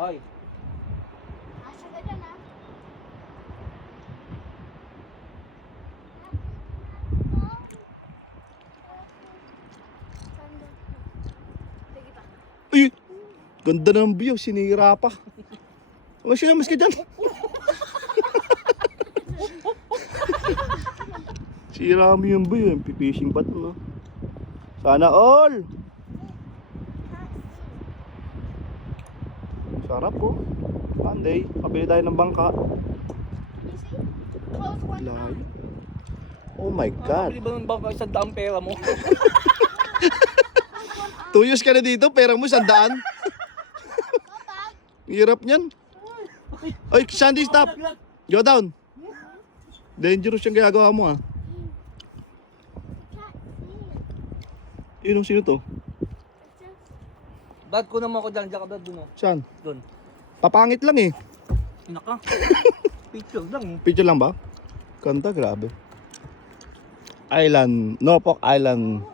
Hoy. Asa ka dyan ah. Sige pa. Uy! Ganda ng view, sinira pa. O siya, mas ka dyan. Sira mo yung view, yung fishing pa no? Sana all! Sarap po. Monday, kabili tayo ng bangka. Close one. Layo. Oh my God. Pili ba ng bangka 100 pera mo? 2 years ka na dito, pera mo 100. Hirap niyan. Oy, Sandy, stop. Go down. Dangerous yung ginagawa mo ah. Yun, sino to? Dad, kunan mo ako dyan. Diyan ka dad dun oh. Saan? Dun. Papangit lang eh. Inaka. Picture lang eh. Picture lang ba? Ganda, grabe. Island, Norfolk Island